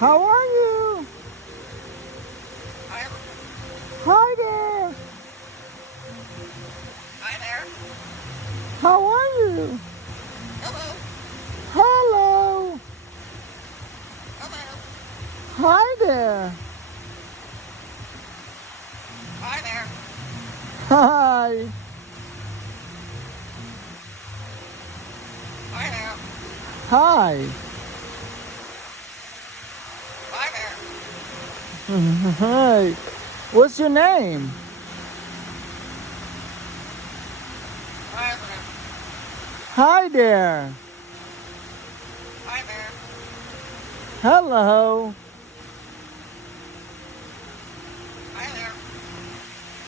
How are you? Hi. Hi there. Hi there. How are you? Hello. Hello. Hello. Hi there. Hi there. Hi. Hi there. Hi. Hi there. Hi. What's your name? Hi there. Hi there. Hi there. Hello.